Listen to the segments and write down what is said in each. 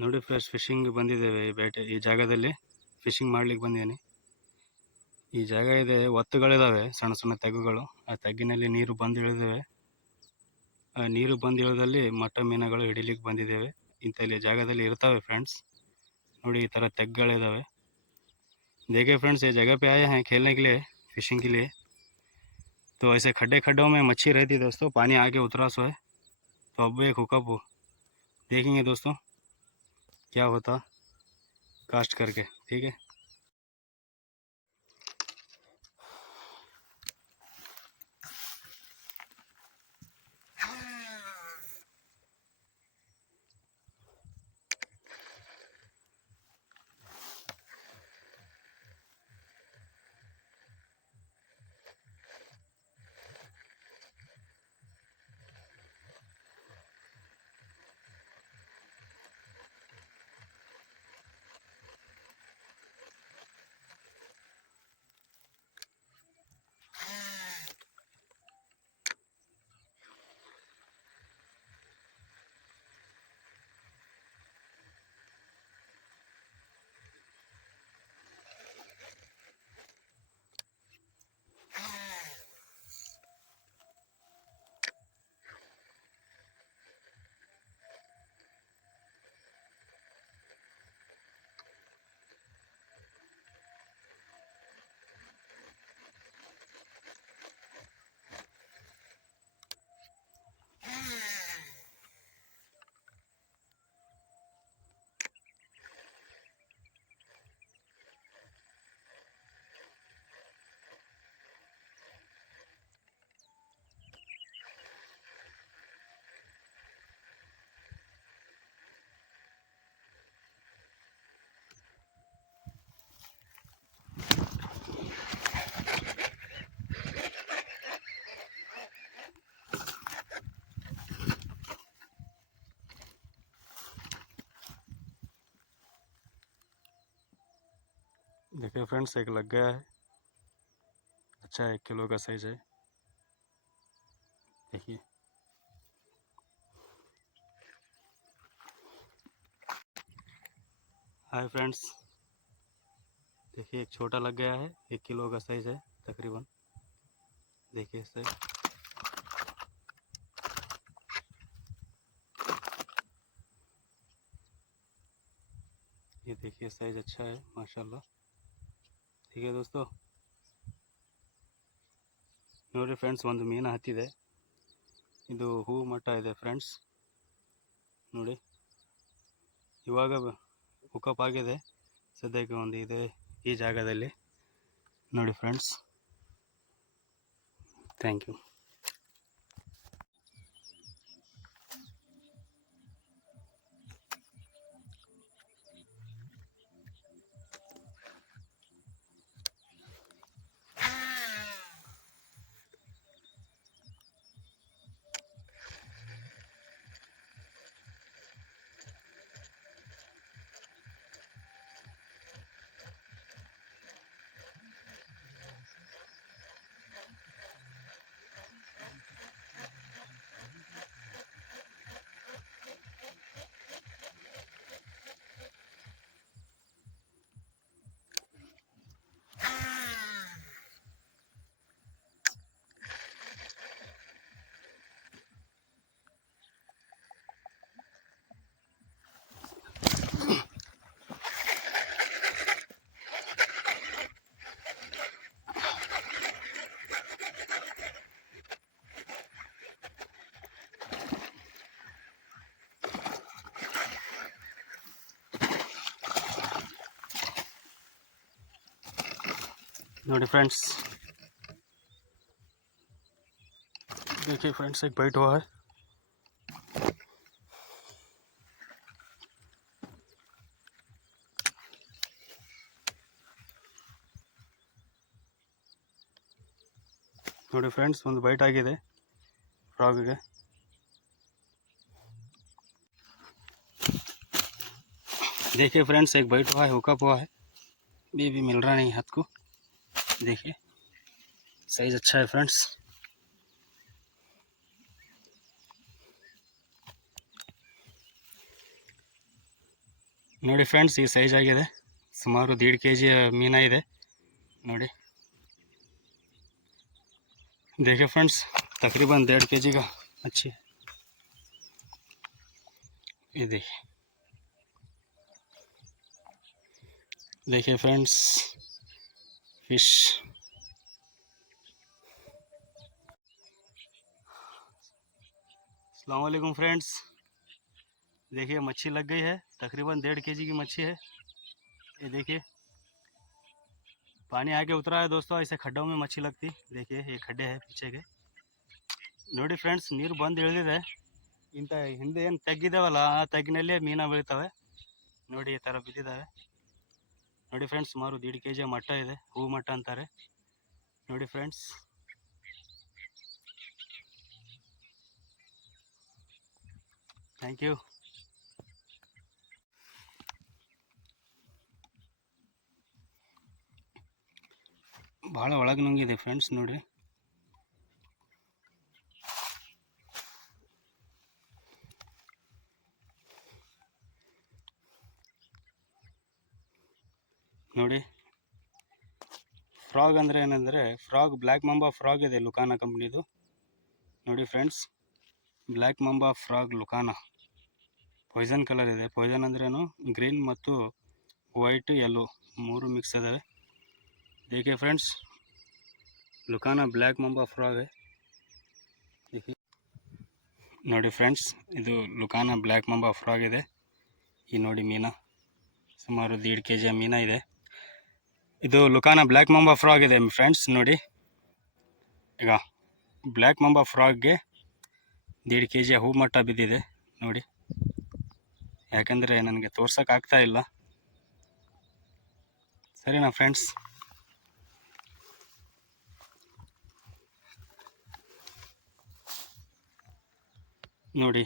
ನೋಡಿ friends, fishing ಬಂದಿದ್ದೇವೆ ಈ ಜಾಗದಲ್ಲಿ ಫಿಶಿಂಗ್ ಮಾಡ್ಲಿಕ್ಕೆ ಬಂದಿದ್ದೀನಿ. ಈ ಜಾಗ ಇದೆ, ಒತ್ತುಗಳಿದಾವೆ, ಸಣ್ಣ ಸಣ್ಣ ತೆಗ್ಗುಗಳು. ಆ ತೆಗ್ಗಿನಲ್ಲಿ ನೀರು ಬಂದು ಇಳಿದಿವೆ. ಆ ನೀರು ಬಂದು ಇಳಿದಲ್ಲಿ ಮಟ್ಟ ಮೀನುಗಳು ಹಿಡಿಲಿಕ್ಕೆ ಬಂದಿದ್ದೇವೆ. ಇಂಥಲ್ಲಿ ಜಾಗದಲ್ಲಿ ಇರ್ತವೆ ಫ್ರೆಂಡ್ಸ್. ನೋಡಿ, ಈ ಥರ ತೆಗ್ಗುಗಳಿದಾವೆ. देखिए फ्रेंड्स, ये जगह पे आए हैं खेलने के लिए, फिशिंग के लिए। तो ऐसे खड्डे खड्डों में मच्छी रहती है दोस्तों, पानी आके उतरा सो है। तो अब एक हुकअप देखेंगे दोस्तों क्या होता कास्ट करके, ठीक है। देखिए फ्रेंड्स, एक लग गया है। अच्छा, 1 किलो का साइज है, देखिए। हाय फ्रेंड्स, देखिए एक छोटा लग गया है, 1 किलो का साइज है तकरीबन। देखिए इसे, ये देखिए साइज अच्छा है माशाल्लाह। ठीक है दोस्तों, ನೋಡಿ ಫ್ರೆಂಡ್ಸ್, ಒಂದು ಮೀನು ಹತ್ತಿದೆ. ಇದು ಹೂ ಮಟ್ಟ ಇದೆ ಫ್ರೆಂಡ್ಸ್. ನೋಡಿ, ಇವಾಗ ಹುಕಪ್ ಆಗಿದೆ ಸದ್ಯಕ್ಕೆ. ಒಂದು ಇದೆ ಈ ಜಾಗದಲ್ಲಿ. ನೋಡಿ ಫ್ರೆಂಡ್ಸ್, ಥ್ಯಾಂಕ್ ಯು. ನೋಡಿ फ्रेंड्स, देखिए फ्रेंड्स, एक बाइट हुआ है। ನೋಡಿ ಫ್ರೆಂಡ್ಸ್, ಒಂದು ಬೈಟ್ ಆಗಿದೆ ಫ್ರಾಗ್ಗೆ. देखिए फ्रेंड्स, एक बाइट हुआ है, हुकअप हुआ है। भी मिल रहा नहीं हाथ को। देखिए साइज अच्छा है फ्रेंड्स। ನೋಡಿ ಫ್ರೆಂಡ್ಸ್, ಈ ಸೈಜ್ ಆಗಿದೆ. ಸುಮಾರು 1.5 kg ಮೀನ ಇದೆ ನೋಡಿ. देखिए फ्रेंड्स, तकरीबन 1.5 kg का अच्छी है। ये देखिए फ्रेंड्स, फिश। अस्सलाम वालेकुम फ्रेंड्स, देखिए मच्छी लग गई है। तकरीबन 1.5 kg की मच्छी है। ये देखिए पानी आके उतरा है दोस्तों। ऐसे खड्डों में मच्छी लगती। देखिए ये खड्डे हैं पीछे के ನೋಡಿ ಫ್ರೆಂಡ್ಸ್, ನೀರು ಬಂದು ಇಳಿದಿದೆ. ಇಂಥ ಹಿಂದೆ ಏನು ತೆಗ್ಗಿದಾವಲ್ಲ, ಆ ತೆಗ್ಗಿನಲ್ಲೇ ಮೀನ ಬೀಳ್ತವೆ ನೋಡಿ. ಈ ಥರ ಬಿದ್ದಿದ್ದಾವೆ ನೋಡಿ ಫ್ರೆಂಡ್ಸ್. ಸುಮಾರು 1.5 kg ಮಟ್ಟ ಇದೆ, ಹೂ ಮಟ್ಟ ಅಂತಾರೆ ನೋಡಿ ಫ್ರೆಂಡ್ಸ್. Thank you. ಭಾಳ ಒಳಗೆ ನುಂಗಿದೆ ಫ್ರೆಂಡ್ಸ್ ನೋಡ್ರಿ. ನೋಡಿ ಫ್ರಾಗ್ ಅಂದರೆ ಏನಂದರೆ, ಫ್ರಾಗ್ ಬ್ಲ್ಯಾಕ್ ಮಂಬಾ ಫ್ರಾಗ್ ಇದೆ, ಲುಕಾನಾ ಕಂಪ್ನಿದು ನೋಡಿ ಫ್ರೆಂಡ್ಸ್. ಬ್ಲ್ಯಾಕ್ ಮಂಬಾ ಫ್ರಾಗ್ ಲುಕಾನಾ ಪಾಯ್ಸನ್ ಕಲರ್ ಇದೆ. ಪಾಯ್ಸನ್ ಅಂದ್ರೇನು, ಗ್ರೀನ್ ಮತ್ತು ವೈಟ್ ಯೆಲ್ಲೋ 3 ಮಿಕ್ಸ್ ಇದಾವೆ. देखिए फ्रेंड्स, लुकाना ब्लैक मंबा फ्रॉग है। देखिए ನೋಡಿ ಫ್ರೆಂಡ್ಸ್, ಇದು ಲುಕಾನಾ ಬ್ಲ್ಯಾಕ್ ಮಂಬಾ ಫ್ರಾಗ್ ಇದೆ. ಈ ನೋಡಿ ಮೀನ ಸುಮಾರು 1.5 kg ಮೀನ ಇದೆ. ಇದು ಲುಕಾನಾ ಬ್ಲ್ಯಾಕ್ ಮಂಬಾ ಫ್ರಾಗ್ ಇದೆ ಫ್ರೆಂಡ್ಸ್ ನೋಡಿ. ಈಗ ಬ್ಲ್ಯಾಕ್ ಮಂಬಾ ಫ್ರಾಗ್ಗೆ 1.5 kg ಹೂ ಮಟ್ಟ ಬಿದ್ದಿದೆ ನೋಡಿ. ಯಾಕಂದರೆ ನನಗೆ ತೋರ್ಸೋಕ್ಕಾಗ್ತಾ ಇಲ್ಲ, ಸರಿನಾ ಫ್ರೆಂಡ್ಸ್. ನೋಡಿ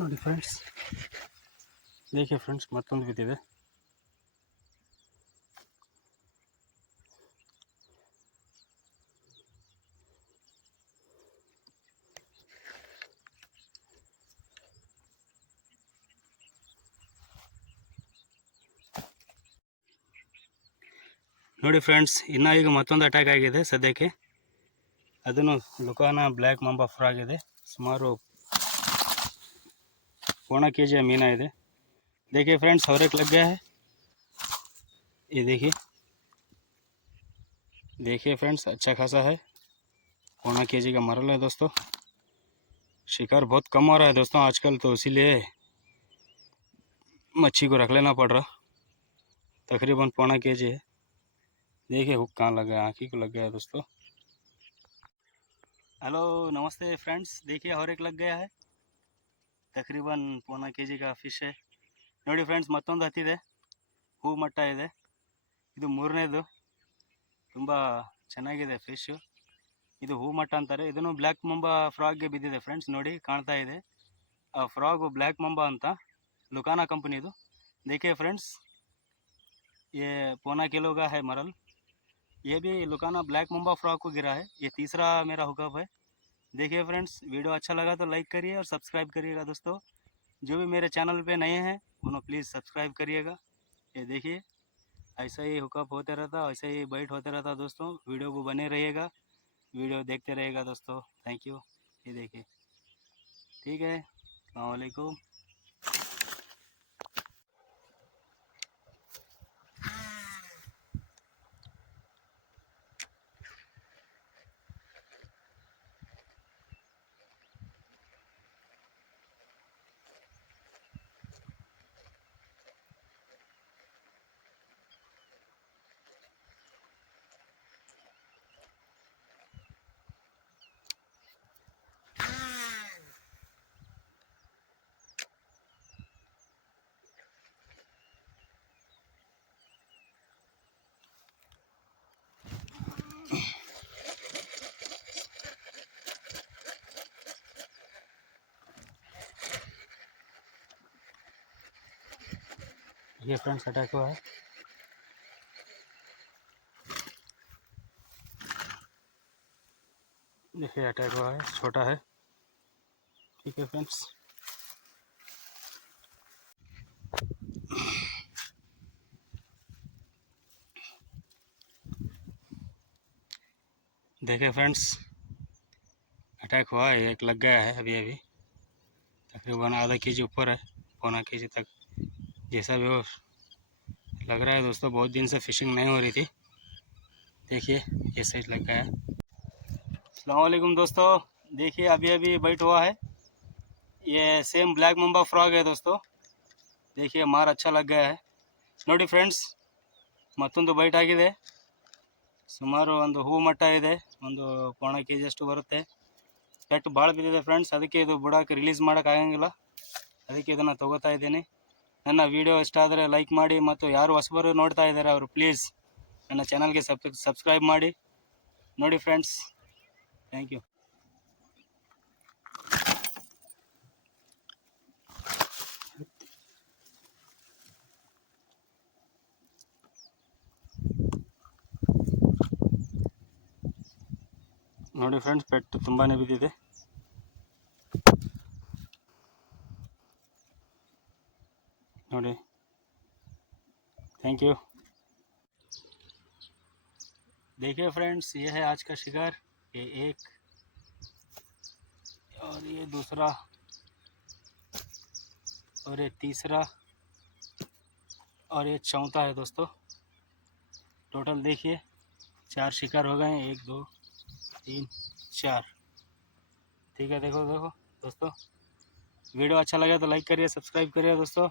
ನೋಡಿ ಫ್ರೆಂಡ್ಸ್, देखिए फ्रेंड्स, ಮತ್ತೊಂದು ಬಿದ್ದಿದೆ. ನೋಡಿ ಫ್ರೆಂಡ್ಸ್, ಇನ್ನು ಈಗ ಮತ್ತೊಂದು ಅಟ್ಯಾಕ್ ಆಗಿದೆ ಸದ್ಯಕ್ಕೆ. ಅದನ್ನು ಲುಕಾನಾ ಬ್ಲ್ಯಾಕ್ ಮಂಬಾ ಫ್ರಾಗ್ ಇದೆ. ಸುಮಾರು 1.25 kg मीना ಇದೆ. देखिए फ्रेंड्स, और एक लग गया है। ये देखिए फ्रेंड्स, अच्छा खासा है। 1.25 kg का मरल है दोस्तों। शिकार बहुत कम हो रहा है दोस्तों आजकल, तो इसीलिए मच्छी को रख लेना पड़ रहा। तकरीबन 1.25 kg है। देखिए हुक कहाँ लग गया, आँखी को लग गया है दोस्तों। हेलो नमस्ते फ्रेंड्स, देखिए और एक लग गया है। तकरीबन 1.25 kg का ಫಿಶ್ है ನೋಡಿ ಫ್ರೆಂಡ್ಸ್. ಮತ್ತೊಂದು ಹತ್ತಿದೆ, ಹೂ ಮಟ್ಟ ಇದೆ. ಇದು 3ನೇದು. ತುಂಬ ಚೆನ್ನಾಗಿದೆ ಫಿಶ್. ಇದು ಹೂ ಮಟ್ಟ ಅಂತಾರೆ. ಇದನ್ನು ಬ್ಲ್ಯಾಕ್ ಮಂಬಾ ಫ್ರಾಗ್ಗೆ ಬಿದ್ದಿದೆ ಫ್ರೆಂಡ್ಸ್ ನೋಡಿ, ಕಾಣ್ತಾ ಇದೆ. ಆ ಫ್ರಾಗು ಬ್ಲ್ಯಾಕ್ ಮಂಬಾ ಅಂತ, लुकाना कंपनी। देखिए फ्रेंड्स, ये 1.25 किलो का है मरल। ये भी लुकाना ब्लैक मंबा फ्रॉग को गिरा है। ये तीसरा मेरा हुकअप है। देखिए फ्रेंड्स, वीडियो अच्छा लगा तो लाइक करिए और सब्सक्राइब करिएगा दोस्तों। जो भी मेरे चैनल पे नए हैं उन्होंने प्लीज़ सब्सक्राइब करिएगा। ये देखिए ऐसा ही हुकअप होते रहता, ऐसा ही बाइट होते रहता दोस्तों। वीडियो को बने रहिएगा, वीडियो देखते रहिएगा दोस्तों। Thank you. ये देखिए, ठीक है, अस्सलाम वालेकुम। ये फ्रेंड्स अटैक हुआ है। देखिए अटैक हुआ है, छोटा है। ठीक है फ्रेंड्स, देखिए फ्रेंड्स अटैक हुआ है, एक लग गया है अभी अभी, तकरीबन आधा केजी ऊपर है, पौना केजी तक, जैसा भी हो लग रहा है दोस्तों। बहुत दिन से फिशिंग नहीं हो रही थी। देखिए ये साइज लग गया है। अस्सलाम वालेकुम दोस्तों, देखिए अभी अभी बाइट हुआ है। ये सेम ब्लैक मंबा फ्रॉग है दोस्तों। देखिए मार अच्छा लग गया है ನೋಡಿ ಫ್ರೆಂಡ್ಸ್, ಮತ್ತೊಂದು ಬೈಟ್ ಆಗಿದೆ. ಸುಮಾರು ಒಂದು ಹೂ ಮಟ್ಟ ಇದೆ, ಒಂದು ಪೌಣ ಕೆಜಿ ಅಷ್ಟು ಬರುತ್ತೆ. ಪೆಟ್ಟು ಭಾಳ ಬಿದ್ದಿದೆ ಫ್ರೆಂಡ್ಸ್, ಅದಕ್ಕೆ ಇದು ಬಿಡೋಕೆ ರಿಲೀಸ್ ಮಾಡೋಕೆ ಆಗಂಗಿಲ್ಲ, ಅದಕ್ಕೆ ಇದನ್ನು ತಗೋತಾ ಇದ್ದೀನಿ. ನನ್ನ ವಿಡಿಯೋ ಇಷ್ಟ ಆದರೆ ಲೈಕ್ ಮಾಡಿ, ಮತ್ತು ಯಾರು ಹೊಸಬರು ನೋಡ್ತಾ ಇದ್ದಾರೆ ಅವರು ಪ್ಲೀಸ್ ನನ್ನ ಚಾನಲ್ಗೆ ಸಬ್ಸ್ಕ್ರೈಬ್ ಮಾಡಿ ನೋಡಿ ಫ್ರೆಂಡ್ಸ್. Thank you. ನೋಡಿ ಫ್ರೆಂಡ್ಸ್ ಪೆಟ್ಟು ತುಂಬಾ ಬಿದ್ದಿದೆ. ನೋಡಿ, थैंक यू. देखिए फ्रेंड्स, ये है आज का शिकार, ये एक और ये दूसरा और ये तीसरा और ये चौथा है दोस्तों. टोटल देखिए 4 शिकार हो गए हैं, 1 2 3 4. ठीक है, देखो दोस्तों, ವಿಡಿಯೋ अच्छा लगे तो ಲೈಕ್ करिए, सब्सक्राइब करिए दोस्तों.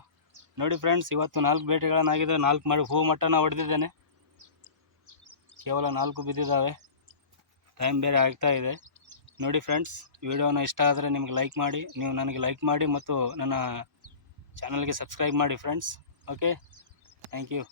ನೋಡಿ ಫ್ರೆಂಡ್ಸ್, ಇವತ್ತು 4 ಬೇಟೆಗಳನ್ನಾಗಿದೆ, 4 ಮಾಡಿ ಹೂ ಮಟ್ಟನ ಹೊಡೆದಿದ್ದೇನೆ. ಕೇವಲ 4 ಬಿದ್ದಿದ್ದಾವೆ, ಟೈಮ್ ಬೇರೆ ಆಗ್ತಾ ಇದೆ. ನೋಡಿ ಫ್ರೆಂಡ್ಸ್, ವಿಡಿಯೋನ ಇಷ್ಟ ಆದರೆ ನಿಮಗೆ ಲೈಕ್ ಮಾಡಿ, ನೀವು ನನಗೆ ಲೈಕ್ ಮಾಡಿ ಮತ್ತು ನನ್ನ ಚಾನಲ್ಗೆ ಸಬ್ಸ್ಕ್ರೈಬ್ ಮಾಡಿ ಫ್ರೆಂಡ್ಸ್. Okay, thank you.